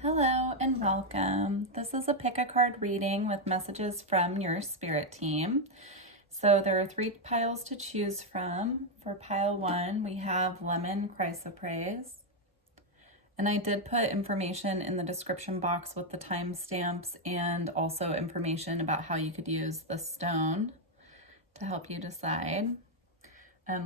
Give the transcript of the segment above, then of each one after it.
Hello and welcome. This is a pick a card reading with messages from your spirit team. So there are 3 piles to choose from. For pile 1, we have lemon chrysoprase. And I did put information in the description box with the timestamps and also information about how you could use the stone to help you decide.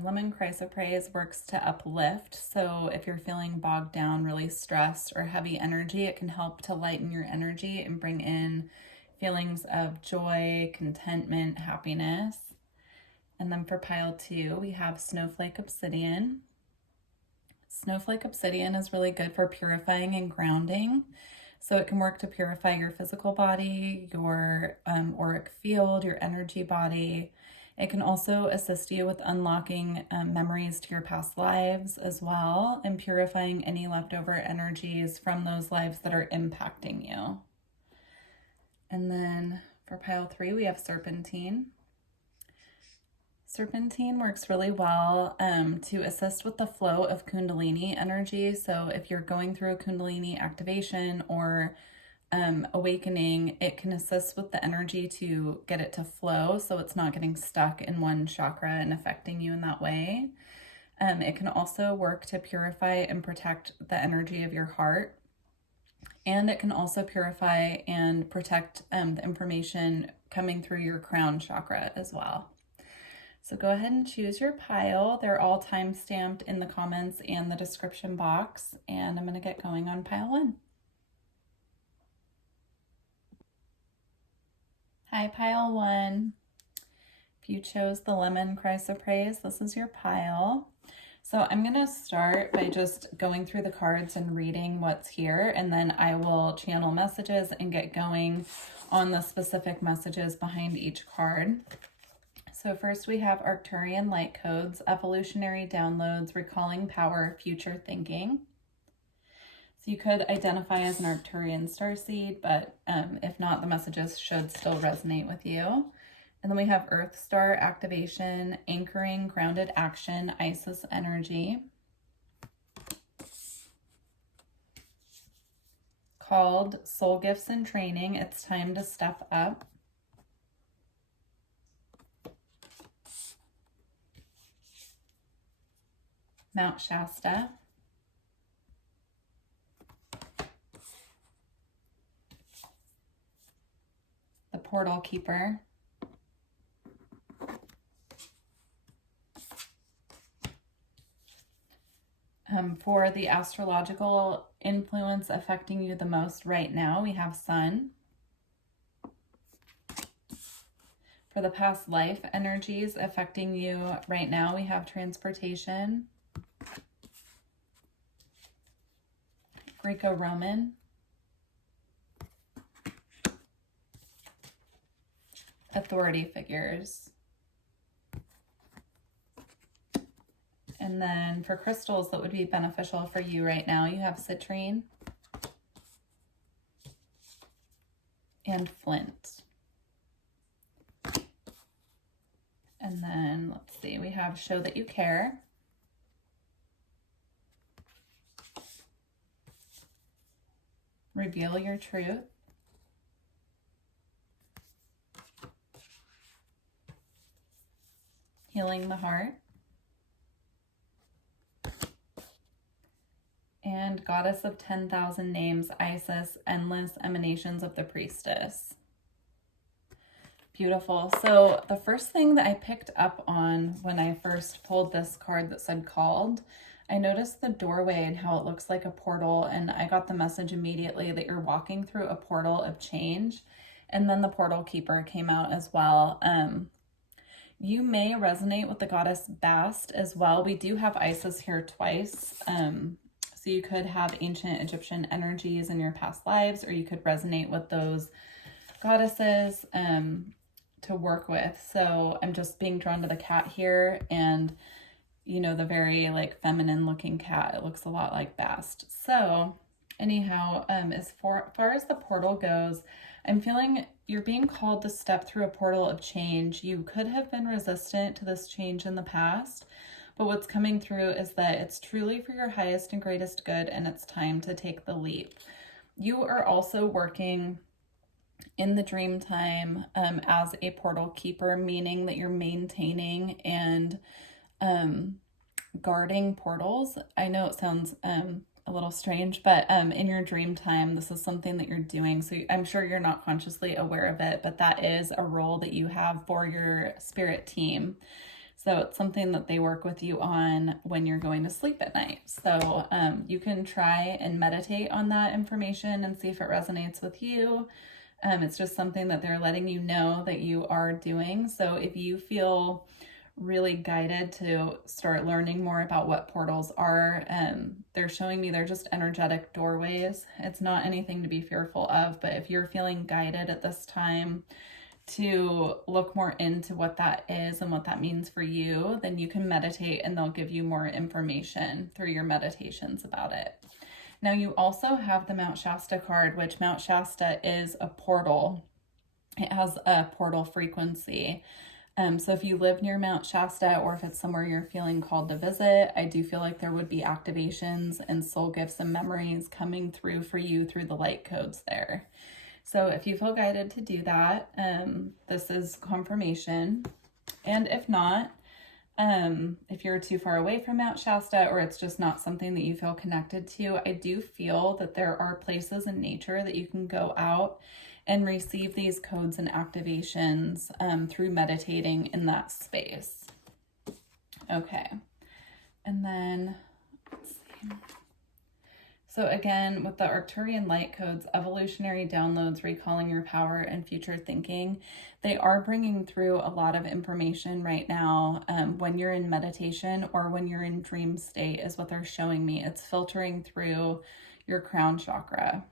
Lemon chrysoprase works to uplift, so if you're feeling bogged down, really stressed or heavy energy, it can help to lighten your energy and bring in feelings of joy, contentment, happiness. And then for pile 2, we have Snowflake Obsidian. Snowflake Obsidian is really good for purifying and grounding. So it can work to purify your physical body, your auric field, your energy body. It can also assist you with unlocking memories to your past lives as well, and purifying any leftover energies from those lives that are impacting you. And then for pile 3, we have Serpentine. Serpentine works really well to assist with the flow of kundalini energy. So if you're going through a kundalini activation or awakening, it can assist with the energy to get it to flow so it's not getting stuck in one chakra and affecting you in that way. It can also work to purify and protect the energy of your heart. And it can also purify and protect the information coming through your crown chakra as well. So go ahead and choose your pile. They're all time-stamped in the comments and the description box. And I'm going to get going on pile 1. Hi, pile 1. If you chose the lemon chrysoprase, this is your pile. So I'm going to start by just going through the cards and reading what's here, and then I will channel messages and get going on the specific messages behind each card. So first we have Arcturian light codes, evolutionary downloads, recalling power, future thinking. So you could identify as an Arcturian starseed, but if not, the messages should still resonate with you. And then we have Earth Star activation, anchoring, grounded action, Isis energy. Called soul gifts and training, it's time to step up. Mount Shasta. The Portal Keeper. For the astrological influence affecting you the most right now, we have Sun. For the past life energies affecting you right now, we have Transportation. Greco-Roman. Authority figures. And then for crystals that would be beneficial for you right now, you have citrine and flint. And then let's see, we have show that you care. Reveal your truth. Healing the heart. And Goddess of 10,000 Names, Isis, endless emanations of the priestess. Beautiful. So the first thing that I picked up on when I first pulled this card that said called, I noticed the doorway and how it looks like a portal, and I got the message immediately that you're walking through a portal of change. And then the portal keeper came out as well. You may resonate with the goddess Bast as well. We do have Isis here twice. So you could have ancient Egyptian energies in your past lives, or you could resonate with those goddesses to work with. So I'm just being drawn to the cat here, and you know, the very like feminine looking cat. It looks a lot like Bast. So anyhow, as far as the portal goes, I'm feeling you're being called to step through a portal of change. You could have been resistant to this change in the past, but what's coming through is that it's truly for your highest and greatest good, and it's time to take the leap. you are also working in the dream time as a portal keeper, meaning that you're maintaining and guarding portals. I know it sounds a little strange, but in your dream time, this is something that you're doing. So I'm sure you're not consciously aware of it, but that is a role that you have for your spirit team. So it's something that they work with you on when you're going to sleep at night. So you can try and meditate on that information and see if it resonates with you. It's just something that they're letting you know that you are doing. So if you feel really guided to start learning more about what portals are, they're showing me they're just energetic doorways. It's not anything to be fearful of, but if you're feeling guided at this time to look more into what that is and what that means for you, then you can meditate and they'll give you more information through your meditations about it. Now you also have the Mount Shasta card, which Mount Shasta is a portal. It has a portal frequency. So if you live near Mount Shasta, or if it's somewhere you're feeling called to visit, I do feel like there would be activations and soul gifts and memories coming through for you through the light codes there. So if you feel guided to do that, this is confirmation. And if not, if you're too far away from Mount Shasta, or it's just not something that you feel connected to, I do feel that there are places in nature that you can go out and receive these codes and activations through meditating in that space. Okay. And then, let's see. So again, with the Arcturian light codes, evolutionary downloads, recalling your power, and future thinking, they are bringing through a lot of information right now when you're in meditation or when you're in dream state is what they're showing me. It's filtering through your crown chakra.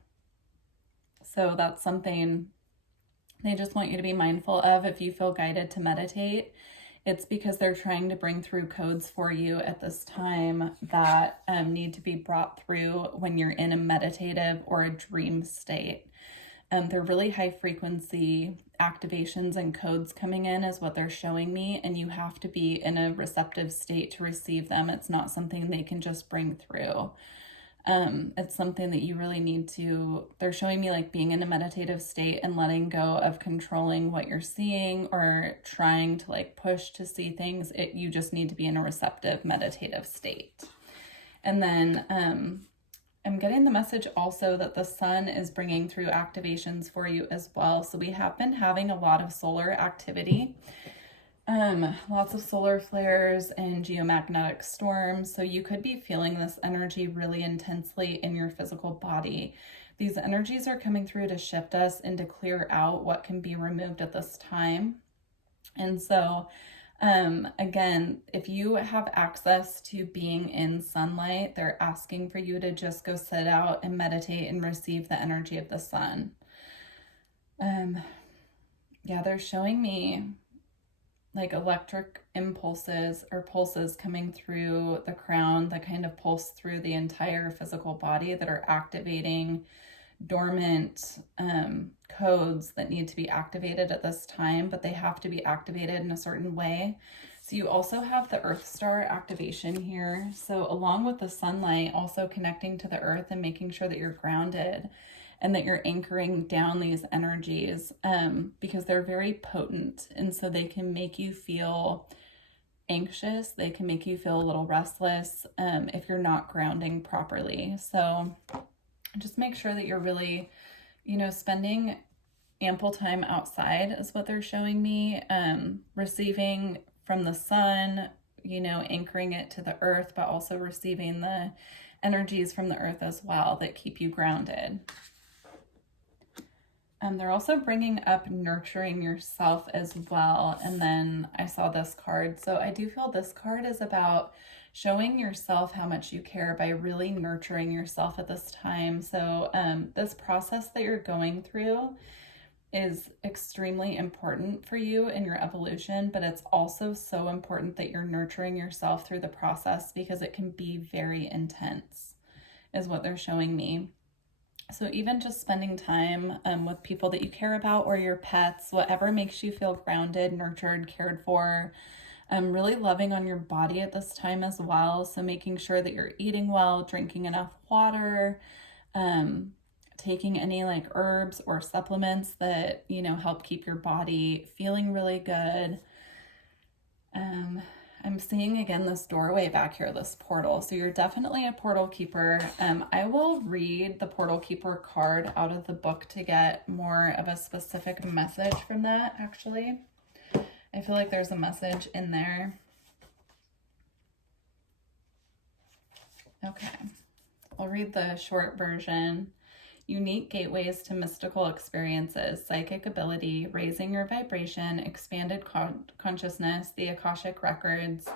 So that's something they just want you to be mindful of if you feel guided to meditate. It's because they're trying to bring through codes for you at this time that need to be brought through when you're in a meditative or a dream state. They're really high frequency activations and codes coming in is what they're showing me, and you have to be in a receptive state to receive them. It's not something they can just bring through. It's something that you really need to, they're showing me like being in a meditative state and letting go of controlling what you're seeing or trying to like push to see things. You just need to be in a receptive meditative state. And then I'm getting the message also that the sun is bringing through activations for you as well. So we have been having a lot of solar activity. Lots of solar flares and geomagnetic storms. So you could be feeling this energy really intensely in your physical body. These energies are coming through to shift us and to clear out what can be removed at this time. And so, again, if you have access to being in sunlight, they're asking for you to just go sit out and meditate and receive the energy of the sun. Yeah, they're showing me like electric impulses or pulses coming through the crown that kind of pulse through the entire physical body that are activating dormant codes that need to be activated at this time, but they have to be activated in a certain way. So you also have the Earth Star activation here. So along with the sunlight, also connecting to the earth and making sure that you're grounded and that you're anchoring down these energies because they're very potent. And so they can make you feel anxious. They can make you feel a little restless if you're not grounding properly. So just make sure that you're really, spending ample time outside is what they're showing me. Receiving from the sun, anchoring it to the earth, but also receiving the energies from the earth as well that keep you grounded. They're also bringing up nurturing yourself as well. And then I saw this card. So I do feel this card is about showing yourself how much you care by really nurturing yourself at this time. So this process that you're going through is extremely important for you in your evolution, but it's also so important that you're nurturing yourself through the process because it can be very intense, is what they're showing me. So even just spending time with people that you care about or your pets, whatever makes you feel grounded, nurtured, cared for, really loving on your body at this time as well. So making sure that you're eating well, drinking enough water, taking any like herbs or supplements that, you know, help keep your body feeling really good. I'm seeing again this doorway back here, this portal. So you're definitely a portal keeper. I will read the portal keeper card out of the book to get more of a specific message from that, actually. I feel like there's a message in there. Okay, I'll read the short version. Unique gateways to mystical experiences, psychic ability, raising your vibration, expanded consciousness, the Akashic records,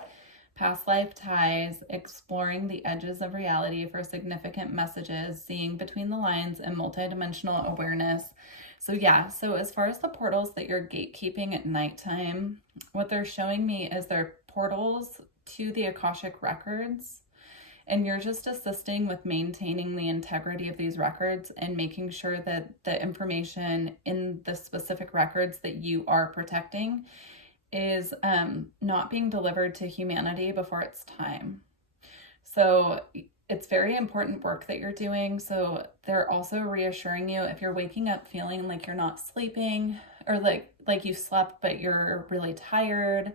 past life ties, exploring the edges of reality for significant messages, seeing between the lines, and multidimensional awareness. So yeah, so as far as the portals that you're gatekeeping at nighttime, what they're showing me is they're portals to the Akashic records. And you're just assisting with maintaining the integrity of these records and making sure that the information in the specific records that you are protecting is not being delivered to humanity before it's time. So it's very important work that you're doing. So they're also reassuring you if you're waking up feeling like you're not sleeping, or like you slept but you're really tired,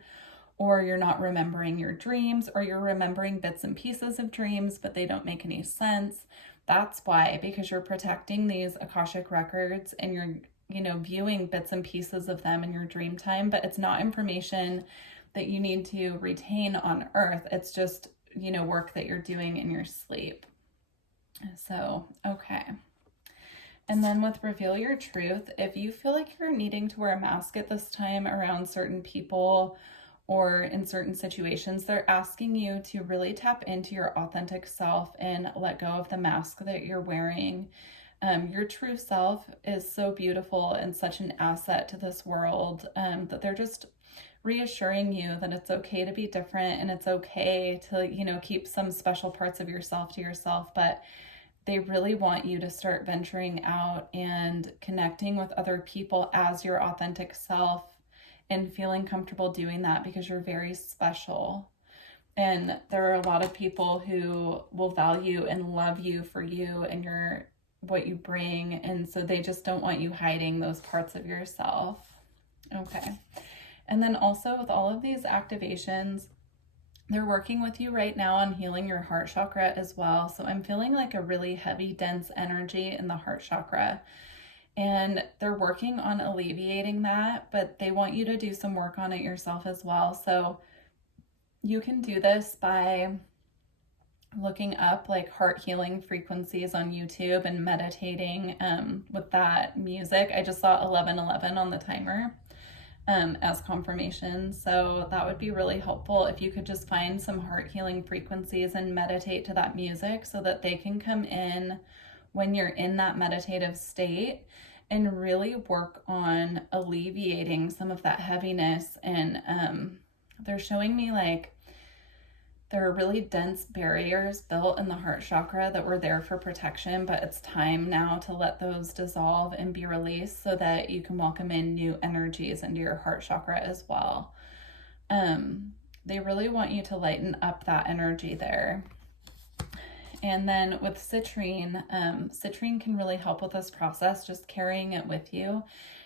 or you're not remembering your dreams, or you're remembering bits and pieces of dreams, but they don't make any sense. That's why, because you're protecting these Akashic records and you're, you know, viewing bits and pieces of them in your dream time, but it's not information that you need to retain on earth. It's just, you know, work that you're doing in your sleep. So, okay. And then with Reveal Your Truth, if you feel like you're needing to wear a mask at this time around certain people, or in certain situations, they're asking you to really tap into your authentic self and let go of the mask that you're wearing. Your true self is so beautiful and such an asset to this world, that they're just reassuring you that it's okay to be different, and it's okay to, you know, keep some special parts of yourself to yourself, but they really want you to start venturing out and connecting with other people as your authentic self, and feeling comfortable doing that, because you're very special. And there are a lot of people who will value and love you for you and what you bring. And so they just don't want you hiding those parts of yourself. Okay. And then also with all of these activations, they're working with you right now on healing your heart chakra as well. So I'm feeling like a really heavy, dense energy in the heart chakra. And they're working on alleviating that, but they want you to do some work on it yourself as well. So you can do this by looking up like heart healing frequencies on YouTube and meditating with that music. I just saw 1111 on the timer as confirmation. So that would be really helpful if you could just find some heart healing frequencies and meditate to that music, so that they can come in when you're in that meditative state and really work on alleviating some of that heaviness. And they're showing me like there are really dense barriers built in the heart chakra that were there for protection, but it's time now to let those dissolve and be released, so that you can welcome in new energies into your heart chakra as well. They really want you to lighten up that energy there. And then with citrine, citrine can really help with this process, just carrying it with you.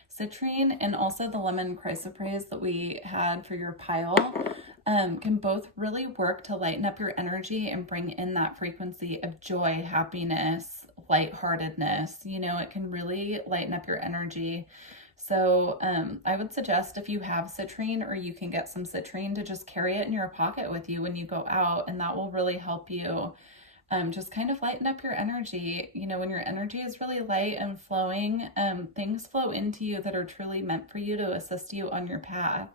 Citrine and also the lemon chrysoprase that we had for your pile can both really work to lighten up your energy and bring in that frequency of joy, happiness, lightheartedness. You know, it can really lighten up your energy. So I would suggest, if you have citrine, or you can get some citrine, to just carry it in your pocket with you when you go out, and that will really help you just kind of lighten up your energy. You know, when your energy is really light and flowing, things flow into you that are truly meant for you to assist you on your path.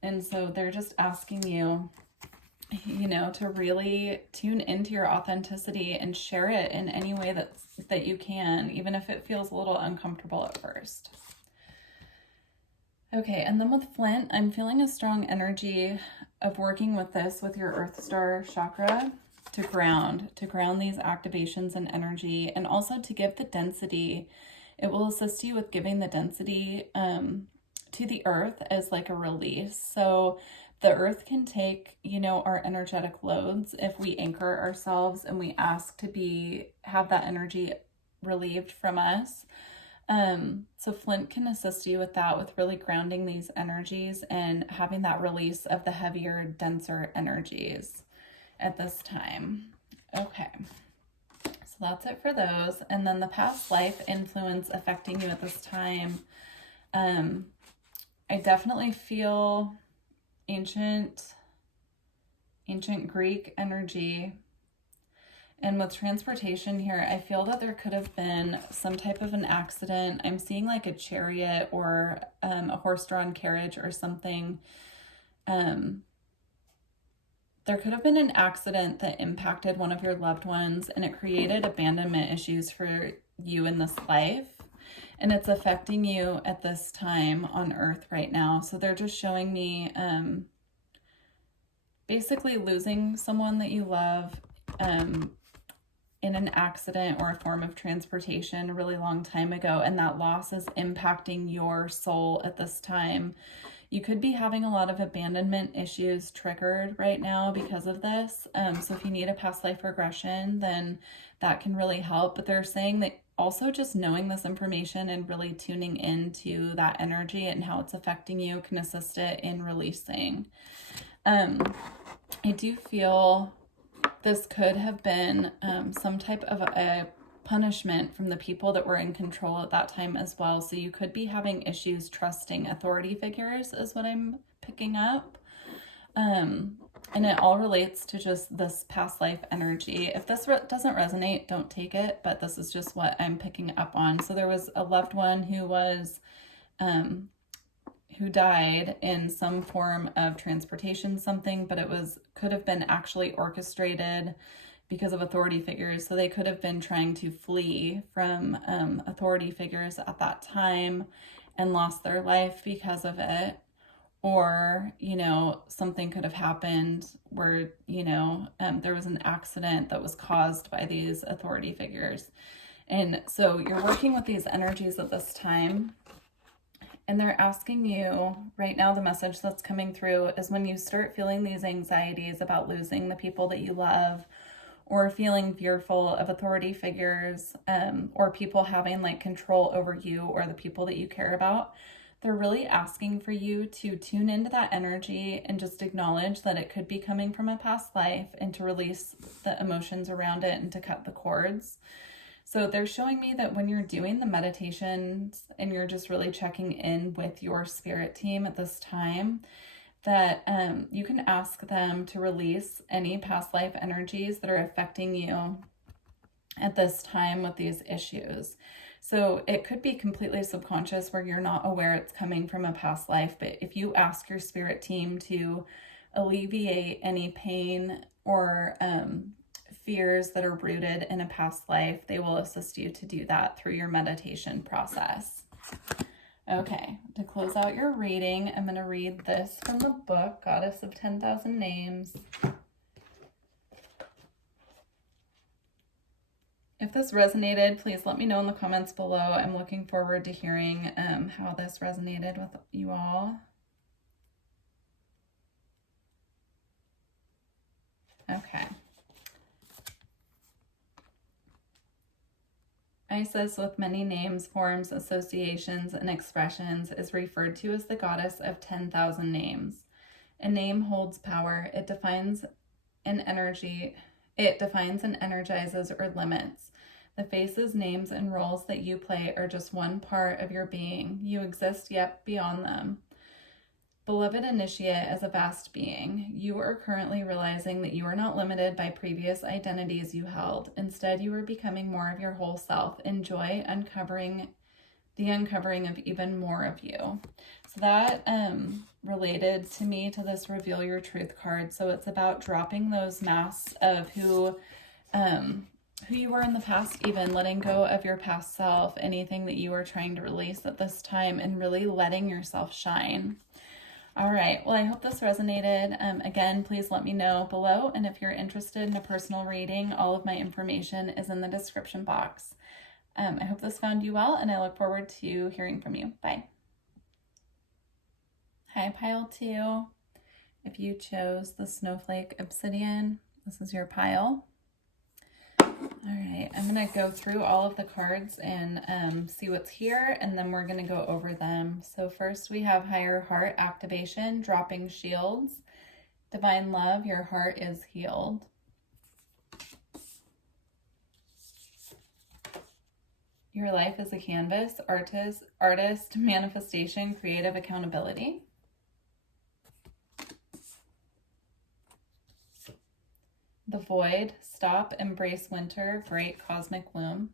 And so they're just asking you, you know, to really tune into your authenticity and share it in any way that you can, even if it feels a little uncomfortable at first. Okay, and then with Flint, I'm feeling a strong energy of working with this, with your Earth Star chakra, to ground these activations and energy, and also to give the density. It will assist you with giving the density to the earth as like a release. So the earth can take, you know, our energetic loads if we anchor ourselves and we ask to have that energy relieved from us. So Flint can assist you with that, with really grounding these energies and having that release of the heavier, denser energies at this time. Okay. So that's it for those. And then the past life influence affecting you at this time. I definitely feel ancient Greek energy. And with transportation here, I feel that there could have been some type of an accident. I'm seeing like a chariot or a horse-drawn carriage or something. There could have been an accident that impacted one of your loved ones, and it created abandonment issues for you in this life. And it's affecting you at this time on Earth right now. So they're just showing me basically losing someone that you love in an accident or a form of transportation a really long time ago, and that loss is impacting your soul at this time. You could be having a lot of abandonment issues triggered right now because of this. So if you need a past life regression, then that can really help. But they're saying that also just knowing this information and really tuning into that energy and how it's affecting you can assist it in releasing. I do feel this could have been some type of a punishment from the people that were in control at that time as well. So you could be having issues trusting authority figures is what I'm picking up. And it all relates to just this past life energy. If this doesn't resonate, don't take it, but this is just what I'm picking up on. So there was a loved one who was who died in some form of transportation something, but it could have been actually orchestrated because of authority figures. So they could have been trying to flee from authority figures at that time and lost their life because of it. Or, you know, something could have happened where, you know, there was an accident that was caused by these authority figures. And so you're working with these energies at this time. And they're asking you right now, the message that's coming through is when you start feeling these anxieties about losing the people that you love, or feeling fearful of authority figures, or people having like control over you or the people that you care about, they're really asking for you to tune into that energy and just acknowledge that it could be coming from a past life, and to release the emotions around it and to cut the cords. So they're showing me that when you're doing the meditations and you're just really checking in with your spirit team at this time, that you can ask them to release any past life energies that are affecting you at this time with these issues. So it could be completely subconscious where you're not aware it's coming from a past life, but if you ask your spirit team to alleviate any pain or fears that are rooted in a past life, they will assist you to do that through your meditation process. Okay, to close out your reading, I'm going to read this from the book, Goddess of 10,000 Names. If this resonated, please let me know in the comments below. I'm looking forward to hearing how this resonated with you all. Okay. Isis, with many names, forms, associations, and expressions, is referred to as the goddess of 10,000 names. A name holds power. It defines an energy. It defines and energizes or limits. The faces, names, and roles that you play are just one part of your being. You exist yet beyond them. Beloved initiate, as a vast being, you are currently realizing that you are not limited by previous identities you held. Instead, you are becoming more of your whole self. Enjoy the uncovering of even more of you. So that related to me to this Reveal Your Truth card. So it's about dropping those masks of who you were in the past, even letting go of your past self, anything that you are trying to release at this time, and really letting yourself shine. All right, well, I hope this resonated. Again, please let me know below. And if you're interested in a personal reading, all of my information is in the description box. I hope this found you well, and I look forward to hearing from you. Bye. Hi, Pile 2. If you chose the Snowflake Obsidian, this is your pile. All right, I'm going to go through all of the cards and see what's here, and then we're going to go over them. So first we have Higher Heart Activation, Dropping Shields. Divine Love, your heart is healed. Your life is a canvas, artist, manifestation, creative accountability. The Void, stop, embrace winter, great cosmic womb.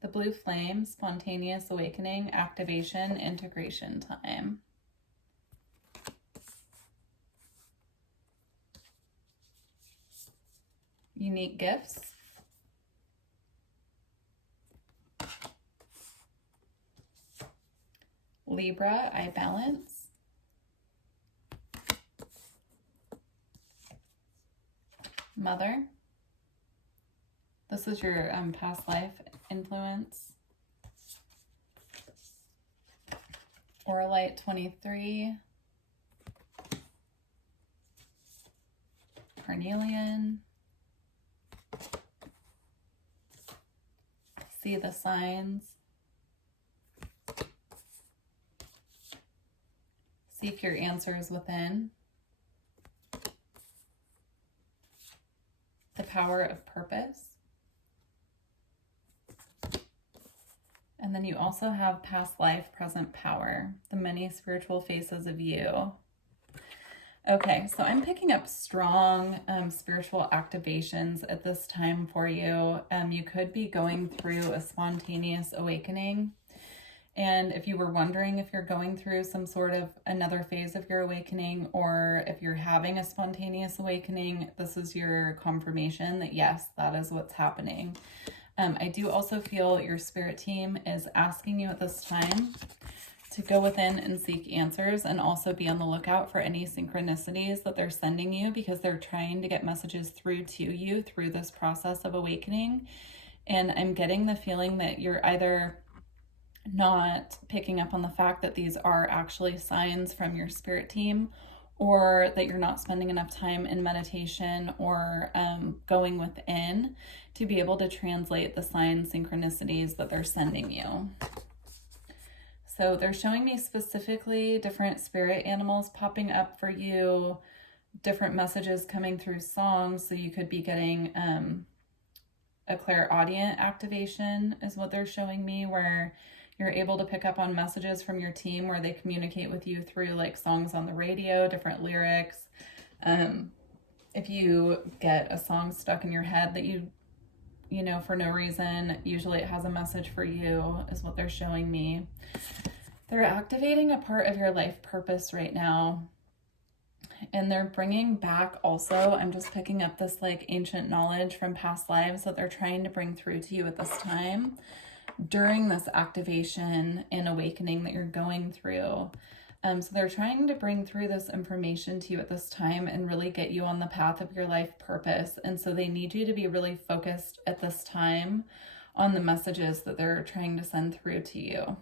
The Blue Flame, spontaneous awakening, activation, integration time. Unique gifts. Libra, I balance. Mother. This is your past life influence. Oralite 23. Carnelian. See the signs. Seek your answers within. The Power of Purpose. And then you also have Past Life, Present Power, the many spiritual faces of you. Okay, so I'm picking up strong spiritual activations at this time for you. You could be going through a spontaneous awakening. And if you were wondering if you're going through some sort of another phase of your awakening, or if you're having a spontaneous awakening, this is your confirmation that yes, that is what's happening. I do also feel your spirit team is asking you at this time to go within and seek answers, and also be on the lookout for any synchronicities that they're sending you, because they're trying to get messages through to you through this process of awakening. And I'm getting the feeling that you're either not picking up on the fact that these are actually signs from your spirit team, or that you're not spending enough time in meditation or going within to be able to translate the signs, synchronicities that they're sending you. So they're showing me specifically different spirit animals popping up for you, different messages coming through songs. So you could be getting a clairaudient activation is what they're showing me, where you're able to pick up on messages from your team where they communicate with you through like songs on the radio, different lyrics. If you get a song stuck in your head that you know, for no reason, usually it has a message for you, is what they're showing me. They're activating a part of your life purpose right now. And they're bringing back also, I'm just picking up this like ancient knowledge from past lives that they're trying to bring through to you at this time during this activation and awakening that you're going through. So they're trying to bring through this information to you at this time and really get you on the path of your life purpose. And so they need you to be really focused at this time on the messages that they're trying to send through to you.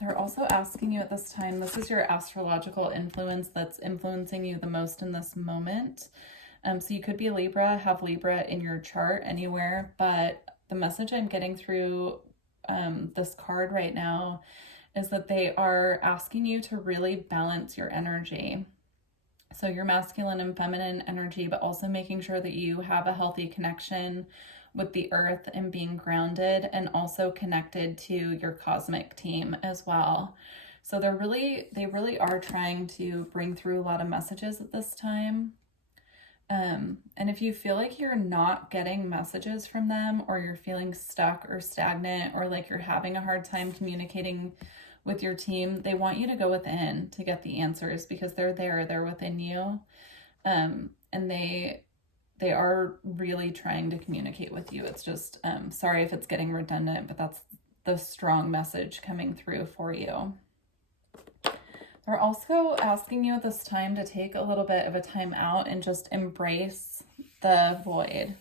They're also asking you at this time, this is your astrological influence that's influencing you the most in this moment. So you could be Libra, have Libra in your chart anywhere, but the message I'm getting through this card right now is that they are asking you to really balance your energy. So your masculine and feminine energy, but also making sure that you have a healthy connection with the earth and being grounded, and also connected to your cosmic team as well. So they really are trying to bring through a lot of messages at this time. And if you feel like you're not getting messages from them, or you're feeling stuck or stagnant, or like you're having a hard time communicating with your team, they want you to go within to get the answers, because they're within you. And they are really trying to communicate with you. It's just, sorry if it's getting redundant, but that's the strong message coming through for you. They're also asking you at this time to take a little bit of a time out and just embrace the void.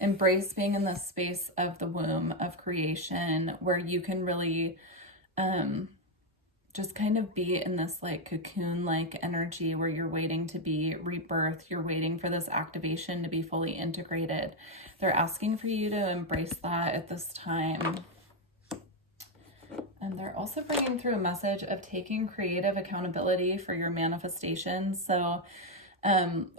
Embrace being in the space of the womb of creation, where you can really just kind of be in this like cocoon-like energy where you're waiting to be rebirthed. You're waiting for this activation to be fully integrated. They're asking for you to embrace that at this time. And they're also bringing through a message of taking creative accountability for your manifestations. So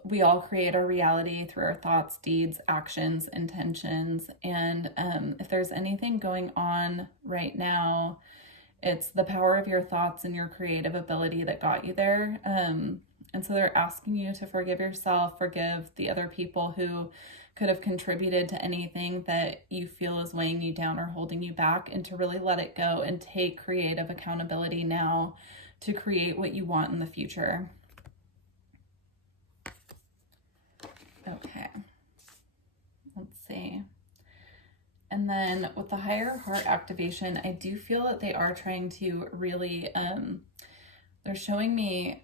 we all create our reality through our thoughts, deeds, actions, intentions. And if there's anything going on right now, it's the power of your thoughts and your creative ability that got you there. And so they're asking you to forgive yourself, forgive the other people who could have contributed to anything that you feel is weighing you down or holding you back, and to really let it go and take creative accountability now to create what you want in the future. Okay, let's see. And then with the higher heart activation, I do feel that they are trying to really, they're showing me,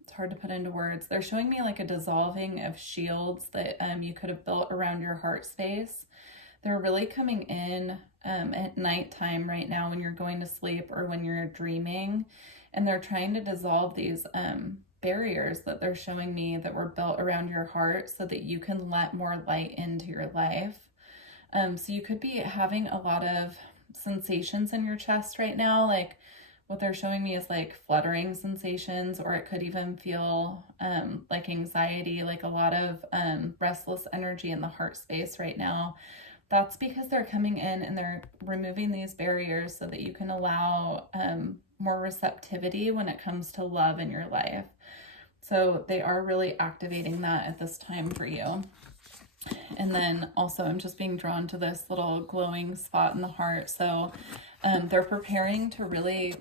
it's hard to put into words. They're showing me like a dissolving of shields that you could have built around your heart space. They're really coming in at nighttime right now when you're going to sleep or when you're dreaming. And they're trying to dissolve these barriers that they're showing me that were built around your heart so that you can let more light into your life. So you could be having a lot of sensations in your chest right now. Like what they're showing me is like fluttering sensations, or it could even feel like anxiety, like a lot of restless energy in the heart space right now. That's because they're coming in and they're removing these barriers so that you can allow more receptivity when it comes to love in your life. So they are really activating that at this time for you. And then also I'm just being drawn to this little glowing spot in the heart. So they're preparing to really,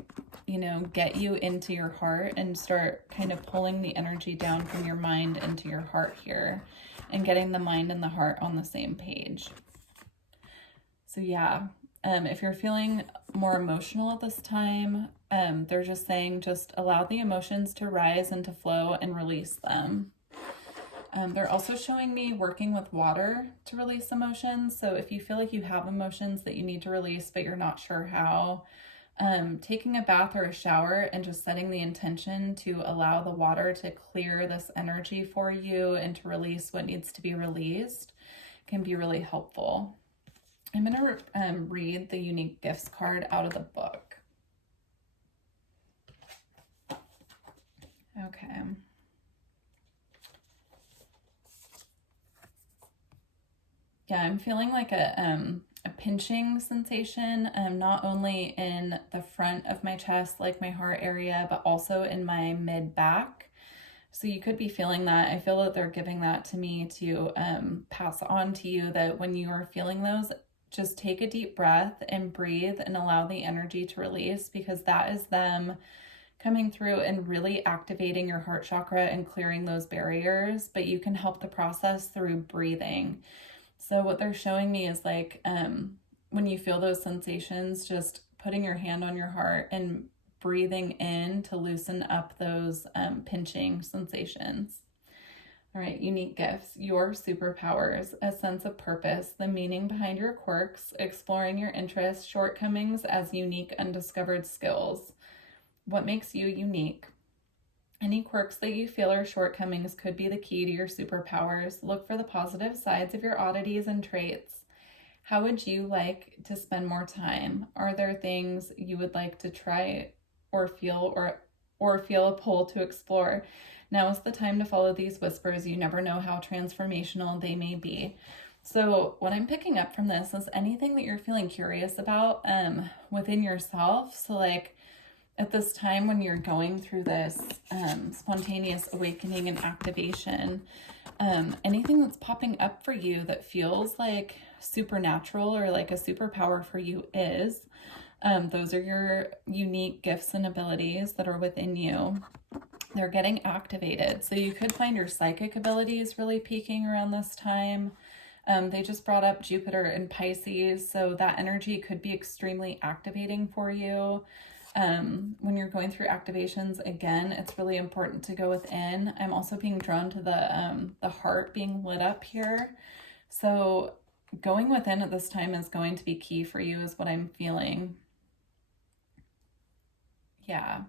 get you into your heart and start kind of pulling the energy down from your mind into your heart here and getting the mind and the heart on the same page. So yeah, if you're feeling more emotional at this time, they're just saying just allow the emotions to rise and to flow and release them. They're also showing me working with water to release emotions. So if you feel like you have emotions that you need to release, but you're not sure how, taking a bath or a shower and just setting the intention to allow the water to clear this energy for you and to release what needs to be released can be really helpful. I'm going to read the unique gifts card out of the book. Okay. Yeah, I'm feeling like a pinching sensation, not only in the front of my chest, like my heart area, but also in my mid back. So you could be feeling that. I feel that they're giving that to me to pass on to you, that when you are feeling those, just take a deep breath and breathe and allow the energy to release, because that is them coming through and really activating your heart chakra and clearing those barriers. But you can help the process through breathing. So what they're showing me is like when you feel those sensations, just putting your hand on your heart and breathing in to loosen up those pinching sensations. All right, unique gifts, your superpowers, a sense of purpose, the meaning behind your quirks, exploring your interests, shortcomings as unique undiscovered skills. What makes you unique? Any quirks that you feel are shortcomings could be the key to your superpowers. Look for the positive sides of your oddities and traits. How would you like to spend more time? Are there things you would like to try or feel a pull to explore? Now is the time to follow these whispers. You never know how transformational they may be. So what I'm picking up from this is anything that you're feeling curious about within yourself. So like at this time when you're going through this spontaneous awakening and activation, anything that's popping up for you that feels like supernatural or like a superpower for you is, those are your unique gifts and abilities that are within you. They're getting activated. So you could find your psychic abilities really peaking around this time. They just brought up Jupiter and Pisces, so that energy could be extremely activating for you. When you're going through activations, again, it's really important to go within. I'm also being drawn to the heart being lit up here. So going within at this time is going to be key for you, is what I'm feeling. Yeah.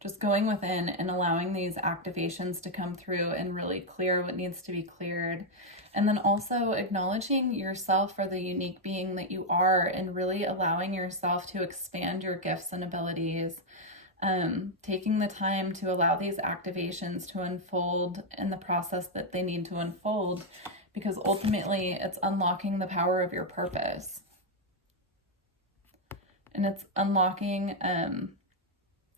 Just going within and allowing these activations to come through and really clear what needs to be cleared. And then also acknowledging yourself for the unique being that you are and really allowing yourself to expand your gifts and abilities. Taking the time to allow these activations to unfold in the process that they need to unfold, because ultimately it's unlocking the power of your purpose. And it's unlocking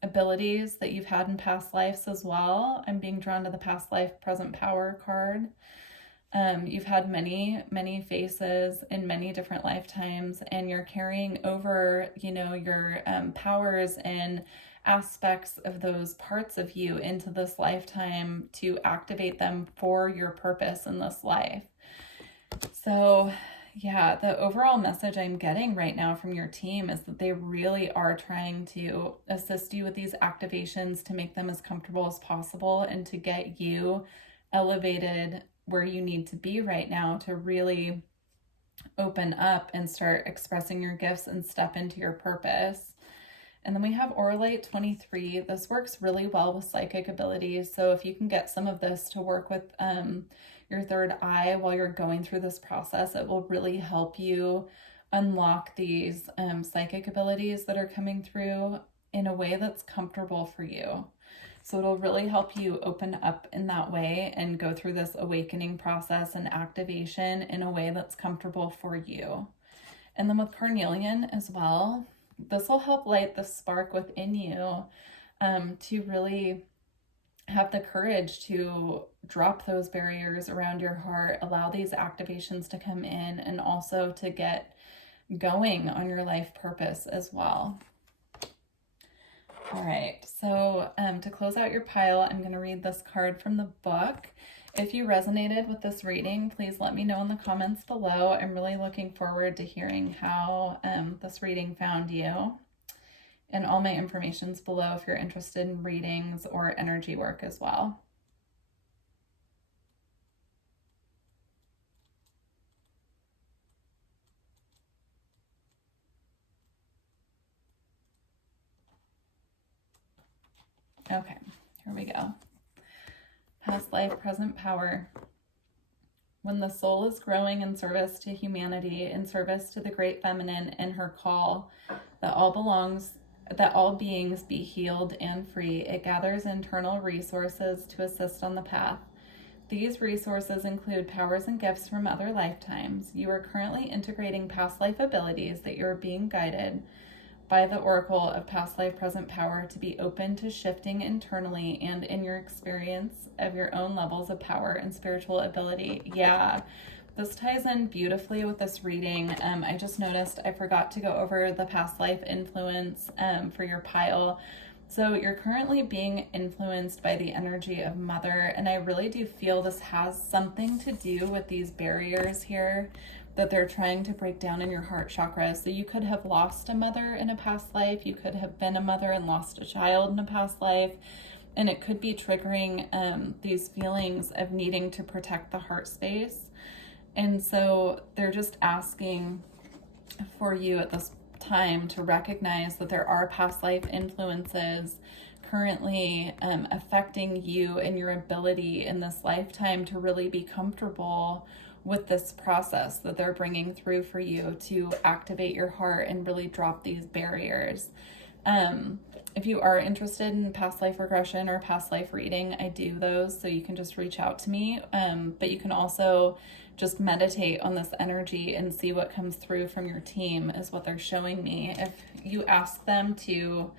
abilities that you've had in past lives as well. I'm being drawn to the past life present power card. You've had many faces in many different lifetimes, and you're carrying over, your powers and aspects of those parts of you into this lifetime to activate them for your purpose in this life. So yeah, the overall message I'm getting right now from your team is that they really are trying to assist you with these activations to make them as comfortable as possible and to get you elevated where you need to be right now to really open up and start expressing your gifts and step into your purpose. And then we have Auralite 23. This works really well with psychic abilities. So if you can get some of this to work with your third eye while you're going through this process, it will really help you unlock these psychic abilities that are coming through in a way that's comfortable for you. So it'll really help you open up in that way and go through this awakening process and activation in a way that's comfortable for you. And then with Carnelian as well, this will help light the spark within you to really have the courage to drop those barriers around your heart, allow these activations to come in, and also to get going on your life purpose as well. All right, so to close out your pile, I'm going to read this card from the book. If you resonated with this reading, please let me know in the comments below. I'm really looking forward to hearing how this reading found you. And all my information's below if you're interested in readings or energy work as well. Okay, here we go. Past life, present power. When the soul is growing in service to humanity, in service to the great feminine and her call that all beings be healed and free, it gathers internal resources to assist on the path. These resources include powers and gifts from other lifetimes. You are currently integrating past life abilities that you are being guided by the Oracle of Past Life Present Power to be open to shifting internally and in your experience of your own levels of power and spiritual ability. Yeah, this ties in beautifully with this reading. I just noticed I forgot to go over the past life influence for your pile. So you're currently being influenced by the energy of Mother, and I really do feel this has something to do with these barriers here that they're trying to break down in your heart chakra. So you could have lost a mother in a past life. You could have been a mother and lost a child in a past life. And it could be triggering these feelings of needing to protect the heart space. And so they're just asking for you at this time to recognize that there are past life influences currently affecting you and your ability in this lifetime to really be comfortable with this process that they're bringing through for you to activate your heart and really drop these barriers. If you are interested in past life regression or past life reading, I do those, so you can just reach out to me. But you can also just meditate on this energy and see what comes through from your team is what they're showing me. If you ask them to,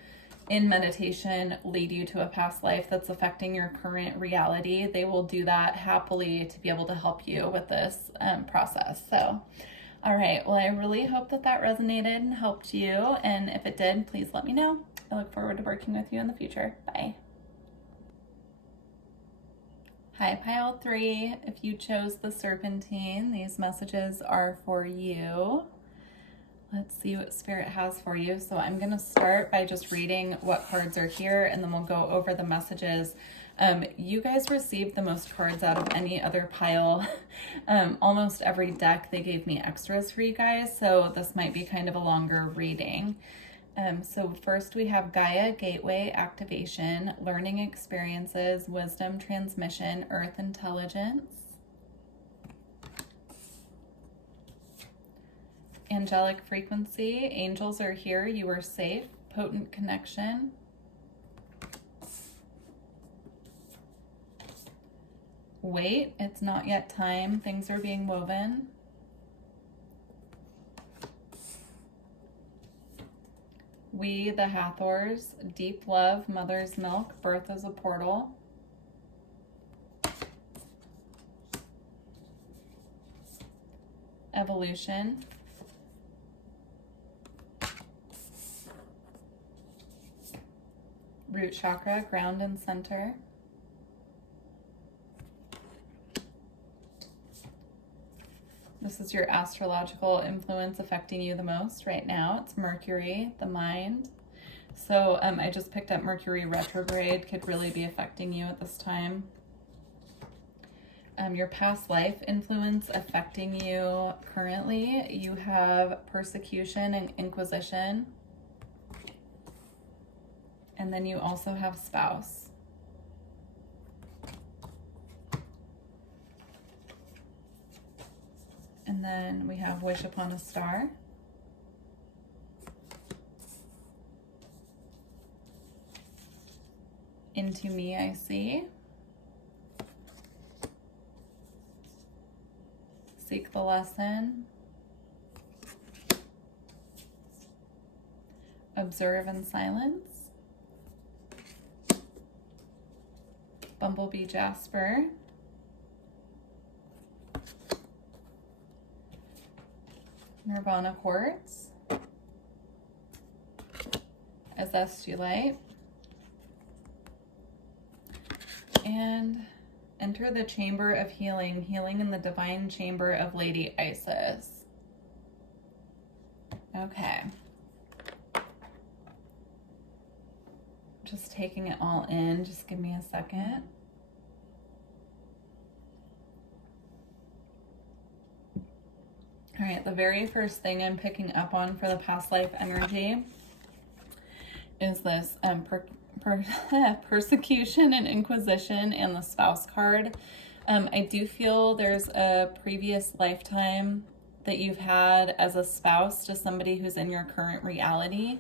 in meditation, lead you to a past life that's affecting your current reality, they will do that happily to be able to help you with this process. So, all right, well, I really hope that that resonated and helped you. And if it did, please let me know. I look forward to working with you in the future. Bye. Hi, Pile 3. If you chose the Serpentine, these messages are for you. Let's see what Spirit has for you. So I'm going to start by just reading what cards are here, and then we'll go over the messages. You guys received the most cards out of any other pile. Almost every deck, they gave me extras for you guys, so this might be kind of a longer reading. So first we have Gaia Gateway Activation, Learning Experiences, Wisdom Transmission, Earth Intelligence. Angelic Frequency, Angels are here, you are safe, Potent Connection. Wait, it's not yet time, things are being woven. We, the Hathors, Deep Love, Mother's Milk, Birth is a Portal. Evolution. Root Chakra, Ground and Center. This is your astrological influence affecting you the most right now. It's Mercury, the mind. So I just picked up Mercury retrograde, could really be affecting you at this time. Your past life influence affecting you currently. You have persecution and inquisition. And then you also have spouse. And then we have Wish Upon a Star. Into Me I See. Seek the Lesson. Observe in Silence. Bumblebee Jasper. Nirvana Quartz. Azestulite. And enter the Chamber of Healing, healing in the Divine Chamber of Lady Isis. Okay. Just taking it all in, just give me a second. All right, the very first thing I'm picking up on for the past life energy is this persecution and inquisition and the spouse card. I do feel there's a previous lifetime that you've had as a spouse to somebody who's in your current reality.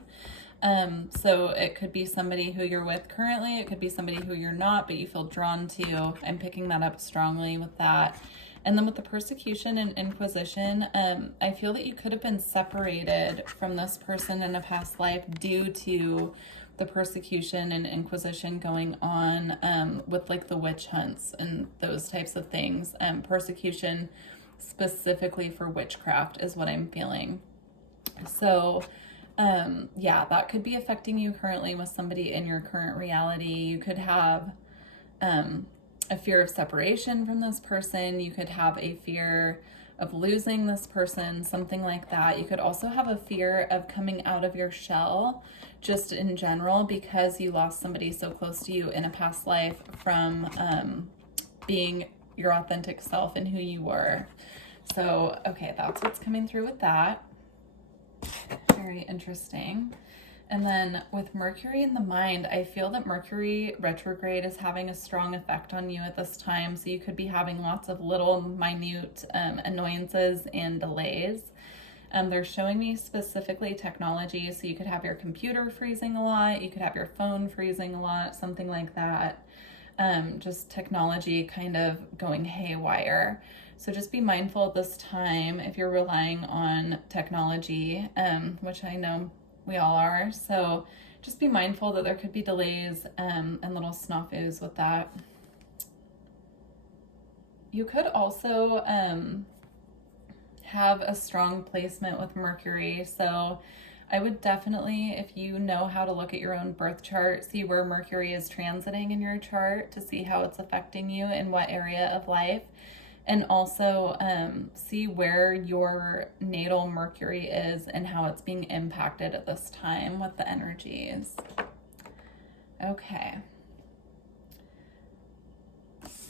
So it could be somebody who you're with currently, it could be somebody who you're not, but you feel drawn to. I'm picking that up strongly with that. And then with the persecution and inquisition, I feel that you could have been separated from this person in a past life due to the persecution and inquisition going on with like the witch hunts and those types of things. Persecution specifically for witchcraft is what I'm feeling. So yeah, that could be affecting you currently with somebody in your current reality. You could have a fear of separation from this person. You could have a fear of losing this person, something like that. You could also have a fear of coming out of your shell just in general because you lost somebody so close to you in a past life from being your authentic self and who you were. So, okay, that's what's coming through with that. Very interesting. And then with Mercury in the mind, I feel that Mercury retrograde is having a strong effect on you at this time. So you could be having lots of little minute annoyances and delays. They're showing me specifically technology. So you could have your computer freezing a lot. You could have your phone freezing a lot, something like that. Just technology kind of going haywire. So just be mindful at this time if you're relying on technology, which I know we all are. So just be mindful that there could be delays and little snafus with that. You could also have a strong placement with Mercury. So I would definitely, if you know how to look at your own birth chart, see where Mercury is transiting in your chart to see how it's affecting you in what area of life. And also see where your natal Mercury is and how it's being impacted at this time with the energies. Okay.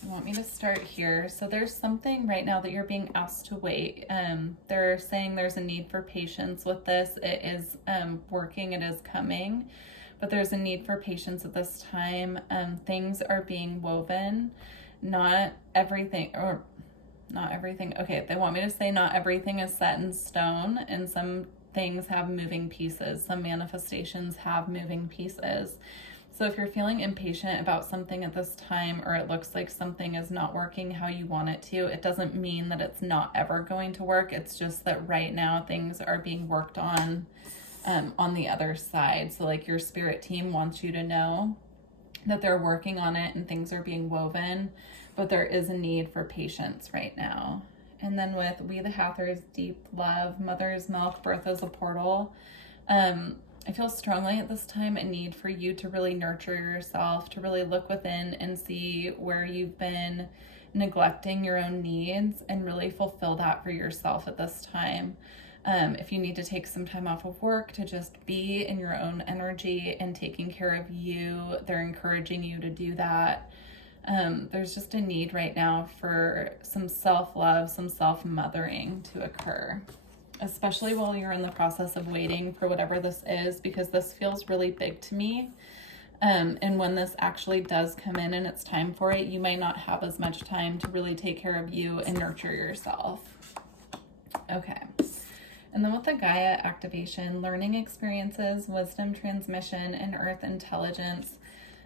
You want me to start here. So there's something right now that you're being asked to wait. They're saying there's a need for patience with this. It is working, it is coming, but there's a need for patience at this time. Things are being woven. Not everything. Okay, they want me to say not everything is set in stone, and some things have moving pieces. Some manifestations have moving pieces. So if you're feeling impatient about something at this time, or it looks like something is not working how you want it to, it doesn't mean that it's not ever going to work. It's just that right now things are being worked on the other side. So like your spirit team wants you to know that they're working on it and things are being woven, but there is a need for patience right now. And then with We the Hathors, deep love, mother's milk, birth as a portal. I feel strongly at this time a need for you to really nurture yourself, to really look within and see where you've been neglecting your own needs and really fulfill that for yourself at this time. If you need to take some time off of work to just be in your own energy and taking care of you, they're encouraging you to do that. There's just a need right now for some self-love, some self-mothering to occur, especially while you're in the process of waiting for whatever this is, because this feels really big to me. And when this actually does come in and it's time for it, you might not have as much time to really take care of you and nurture yourself. Okay. And then with the Gaia activation, learning experiences, wisdom transmission, and earth intelligence,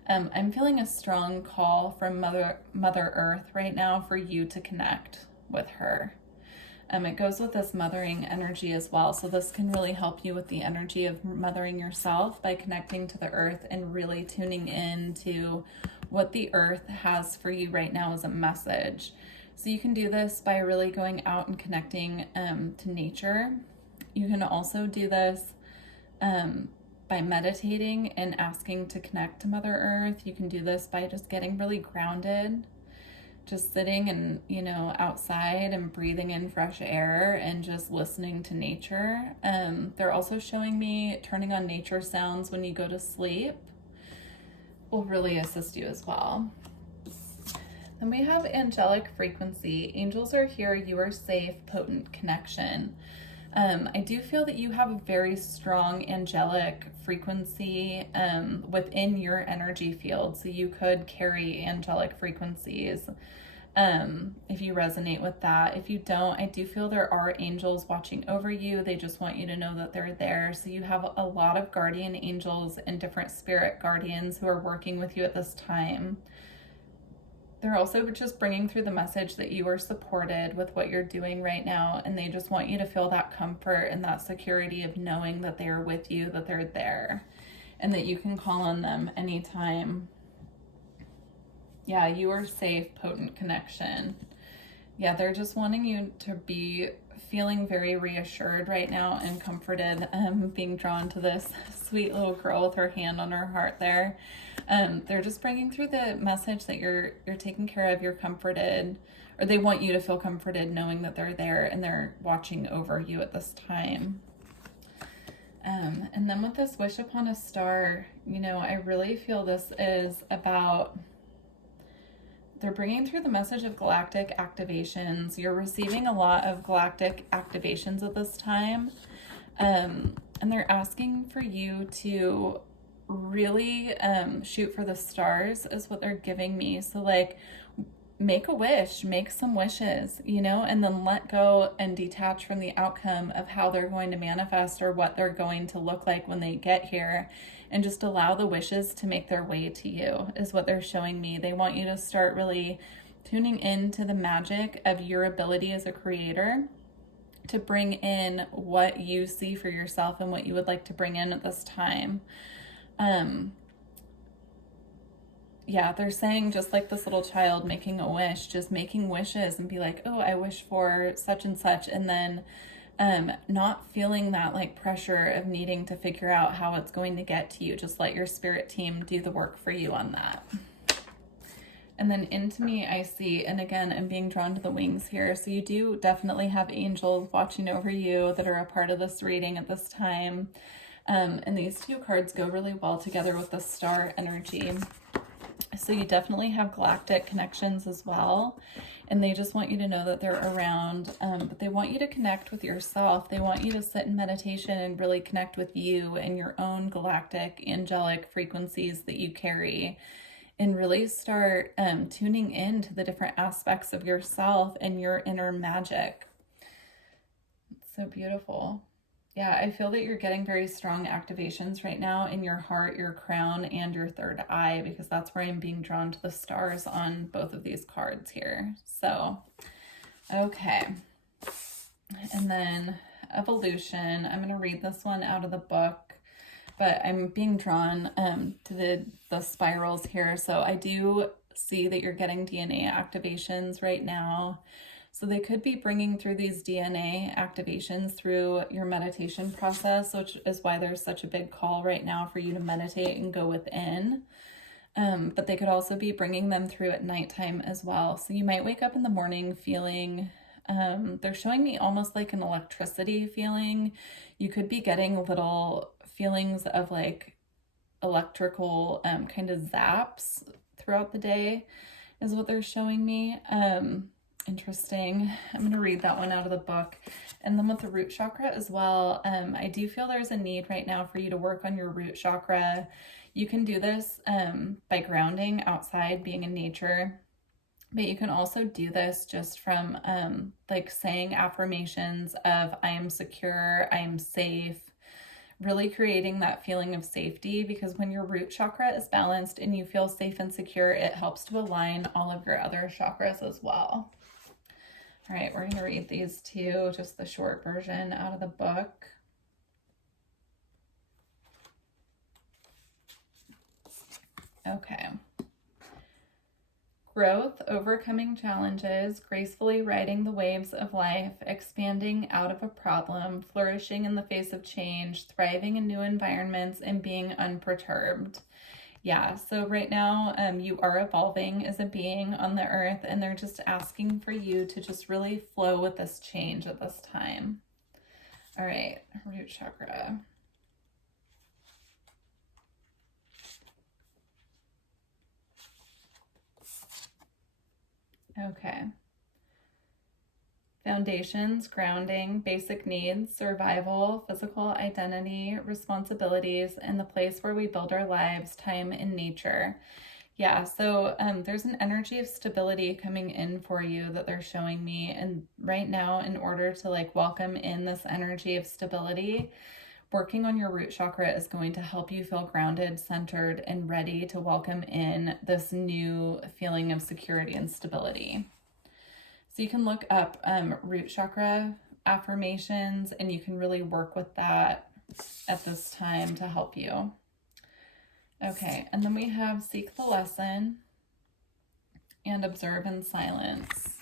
I'm feeling a strong call from Mother Earth right now for you to connect with her. It goes with this mothering energy as well. So this can really help you with the energy of mothering yourself by connecting to the earth and really tuning in to what the earth has for you right now as a message. So you can do this by really going out and connecting to nature. You can also do this by meditating and asking to connect to Mother Earth. You can do this by just getting really grounded, just sitting and, outside and breathing in fresh air and just listening to nature. They're also showing me turning on nature sounds when you go to sleep will really assist you as well. Then we have angelic frequency. Angels are here. You are safe. Potent connection. I do feel that you have a very strong angelic frequency within your energy field. So you could carry angelic frequencies if you resonate with that. If you don't, I do feel there are angels watching over you. They just want you to know that they're there. So you have a lot of guardian angels and different spirit guardians who are working with you at this time. They're also just bringing through the message that you are supported with what you're doing right now, and they just want you to feel that comfort and that security of knowing that they are with you, that they're there, and that you can call on them anytime. Yeah, you are safe, potent connection. Yeah, they're just wanting you to be feeling very reassured right now and comforted, being drawn to this sweet little girl with her hand on her heart there. They're just bringing through the message that you're taken care of, you're comforted, or they want you to feel comforted knowing that they're there and they're watching over you at this time. And then with this wish upon a star, I really feel this is about, they're bringing through the message of galactic activations. You're receiving a lot of galactic activations at this time. And they're asking for you to really shoot for the stars is what they're giving me. So like, make a wish, make some wishes, and then let go and detach from the outcome of how they're going to manifest or what they're going to look like when they get here, and just allow the wishes to make their way to you is what they're showing me. They want you to start really tuning into the magic of your ability as a creator to bring in what you see for yourself and what you would like to bring in at this time. Yeah, they're saying just like this little child making a wish, just making wishes and be like, oh, I wish for such and such. And then not feeling that like pressure of needing to figure out how it's going to get to you. Just let your spirit team do the work for you on that. And then into me, I see, and again, I'm being drawn to the wings here. So you do definitely have angels watching over you that are a part of this reading at this time. And these two cards go really well together with the star energy. So you definitely have galactic connections as well. And they just want you to know that they're around, but they want you to connect with yourself. They want you to sit in meditation and really connect with you and your own galactic, angelic frequencies that you carry, and really start tuning into the different aspects of yourself and your inner magic. It's so beautiful. Yeah, I feel that you're getting very strong activations right now in your heart, your crown, and your third eye, because that's where I'm being drawn to the stars on both of these cards here. So, okay. And then evolution. I'm going to read this one out of the book, but I'm being drawn to the spirals here. So I do see that you're getting DNA activations right now. So they could be bringing through these DNA activations through your meditation process, which is why there's such a big call right now for you to meditate and go within. But they could also be bringing them through at nighttime as well. So you might wake up in the morning feeling, they're showing me almost like an electricity feeling. You could be getting little feelings of like electrical kind of zaps throughout the day is what they're showing me. Interesting. I'm going to read that one out of the book. And then with the root chakra as well, I do feel there's a need right now for you to work on your root chakra. You can do this by grounding outside, being in nature, but you can also do this just from like saying affirmations of I am secure, I am safe, really creating that feeling of safety, because when your root chakra is balanced and you feel safe and secure, it helps to align all of your other chakras as well. All right, we're going to read these two, just the short version out of the book. Okay. Growth, overcoming challenges, gracefully riding the waves of life, expanding out of a problem, flourishing in the face of change, thriving in new environments, and being unperturbed. Yeah, so right now you are evolving as a being on the earth, and they're just asking for you to just really flow with this change at this time. All right, root chakra. Okay. Foundations, grounding, basic needs, survival, physical identity, responsibilities, and the place where we build our lives, time, and nature. Yeah, so there's an energy of stability coming in for you that they're showing me. And right now, in order to like welcome in this energy of stability, working on your root chakra is going to help you feel grounded, centered, and ready to welcome in this new feeling of security and stability. So you can look up root chakra affirmations, and you can really work with that at this time to help you. Okay, and then we have seek the lesson and observe in silence.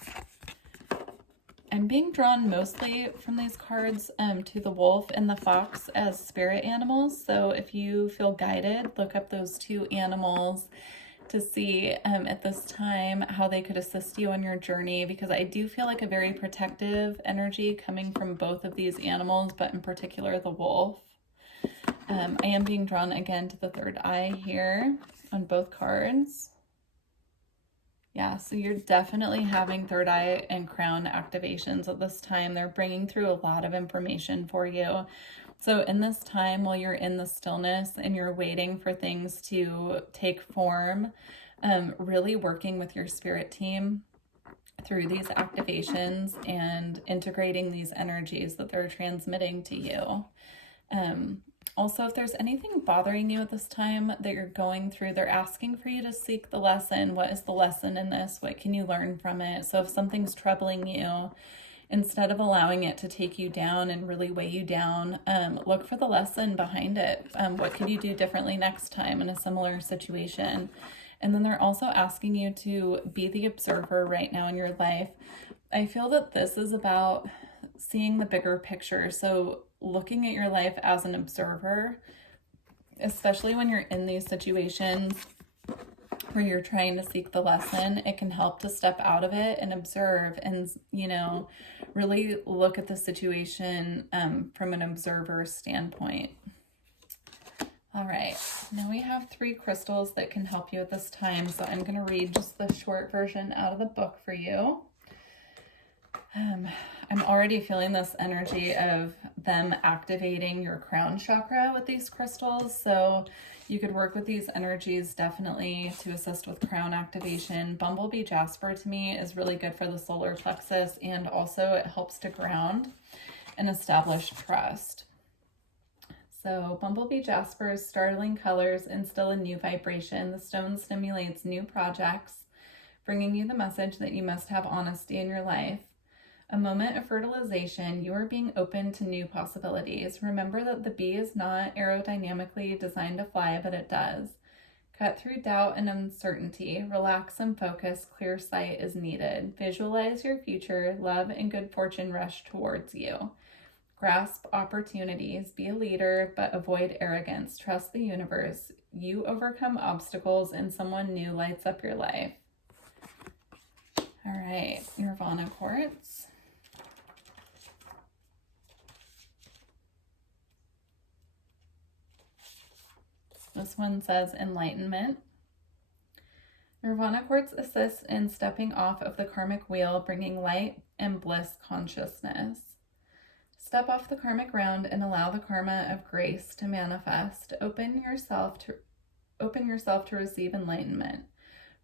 I'm being drawn mostly from these cards to the wolf and the fox as spirit animals. So if you feel guided, look up those two animals to see at this time how they could assist you on your journey, because I do feel like a very protective energy coming from both of these animals, but in particular the wolf. I am being drawn again to the third eye here on both cards. Yeah, so you're definitely having third eye and crown activations at this time. They're bringing through a lot of information for you. So in this time, while you're in the stillness and you're waiting for things to take form, really working with your spirit team through these activations and integrating these energies that they're transmitting to you. Also, if there's anything bothering you at this time that you're going through, they're asking for you to seek the lesson. What is the lesson in this? What can you learn from it? So if something's troubling you, instead of allowing it to take you down and really weigh you down, look for the lesson behind it. What could you do differently next time in a similar situation? And then they're also asking you to be the observer right now in your life. I feel that this is about seeing the bigger picture. So looking at your life as an observer, especially when you're in these situations where you're trying to seek the lesson, it can help to step out of it and observe and, you know, really look at the situation from an observer standpoint. All right, now we have 3 crystals that can help you at this time. So I'm going to read just the short version out of the book for you. I'm already feeling this energy of them activating your crown chakra with these crystals. So you could work with these energies definitely to assist with crown activation. Bumblebee jasper to me is really good for the solar plexus, and also it helps to ground and establish trust. So Bumblebee Jasper's startling colors instill a new vibration. The stone stimulates new projects, bringing you the message that you must have honesty in your life. A moment of fertilization, you are being open to new possibilities. Remember that the bee is not aerodynamically designed to fly, but it does. Cut through doubt and uncertainty. Relax and focus. Clear sight is needed. Visualize your future. Love and good fortune rush towards you. Grasp opportunities, be a leader, but avoid arrogance. Trust the universe. You overcome obstacles and someone new lights up your life. All right, Nirvana quartz. This one says enlightenment. Nirvana quartz assists in stepping off of the karmic wheel, bringing light and bliss consciousness. Step off the karmic round and allow the karma of grace to manifest. Open yourself to receive enlightenment.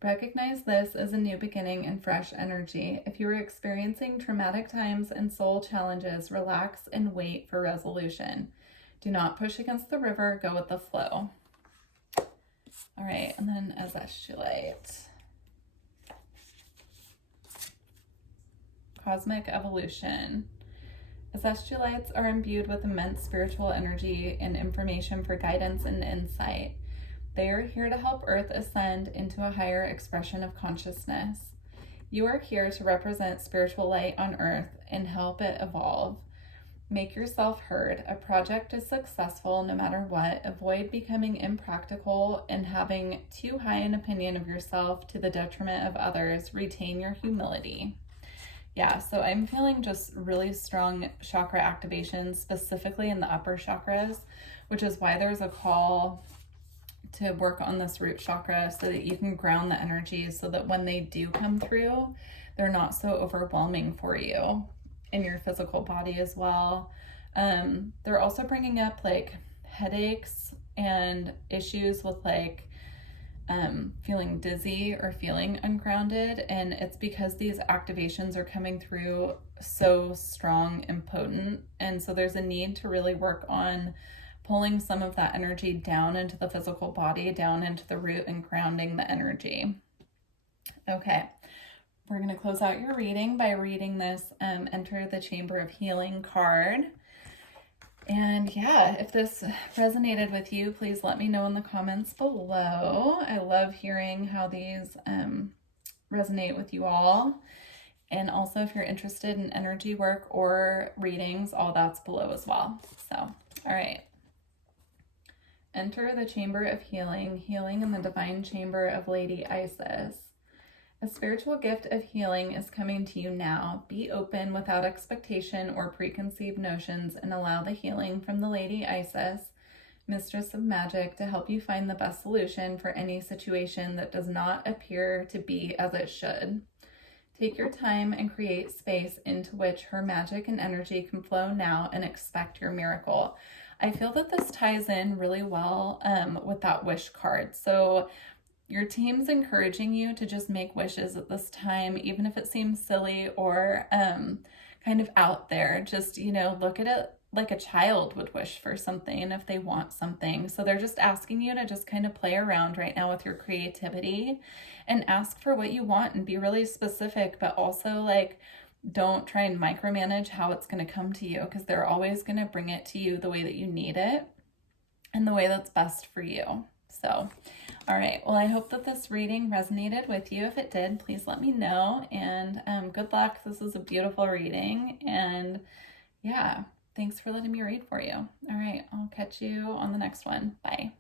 Recognize this as a new beginning and fresh energy. If you are experiencing traumatic times and soul challenges, relax and wait for resolution. Do not push against the river, go with the flow. All right, and then azestulite. Cosmic evolution. Azestulites are imbued with immense spiritual energy and information for guidance and insight. They are here to help Earth ascend into a higher expression of consciousness. You are here to represent spiritual light on Earth and help it evolve. Make yourself heard. A project is successful no matter what. Avoid becoming impractical and having too high an opinion of yourself to the detriment of others. Retain your humility. Yeah, so I'm feeling just really strong chakra activation, specifically in the upper chakras, which is why there's a call to work on this root chakra so that you can ground the energies so that when they do come through, they're not so overwhelming for you in your physical body as well. They're also bringing up like headaches and issues with like feeling dizzy or feeling ungrounded, and it's because these activations are coming through so strong and potent, and so there's a need to really work on pulling some of that energy down into the physical body, down into the root, and grounding the energy. Okay, we're going to close out your reading by reading this Enter the Chamber of Healing card. And yeah, if this resonated with you, please let me know in the comments below. I love hearing how these resonate with you all. And also if you're interested in energy work or readings, all that's below as well. So, all right. Enter the Chamber of Healing, healing in the divine chamber of Lady Isis. A spiritual gift of healing is coming to you now. Be open without expectation or preconceived notions and allow the healing from the Lady Isis, Mistress of Magic, to help you find the best solution for any situation that does not appear to be as it should. Take your time and create space into which her magic and energy can flow now and expect your miracle. I feel that this ties in really well with that wish card. So your team's encouraging you to just make wishes at this time, even if it seems silly or kind of out there. Just, look at it like a child would wish for something if they want something. So they're just asking you to just kind of play around right now with your creativity and ask for what you want and be really specific, but also like don't try and micromanage how it's going to come to you, because they're always going to bring it to you the way that you need it and the way that's best for you. So, all right. Well, I hope that this reading resonated with you. If it did, please let me know, and good luck. This is a beautiful reading, and yeah, thanks for letting me read for you. All right. I'll catch you on the next one. Bye.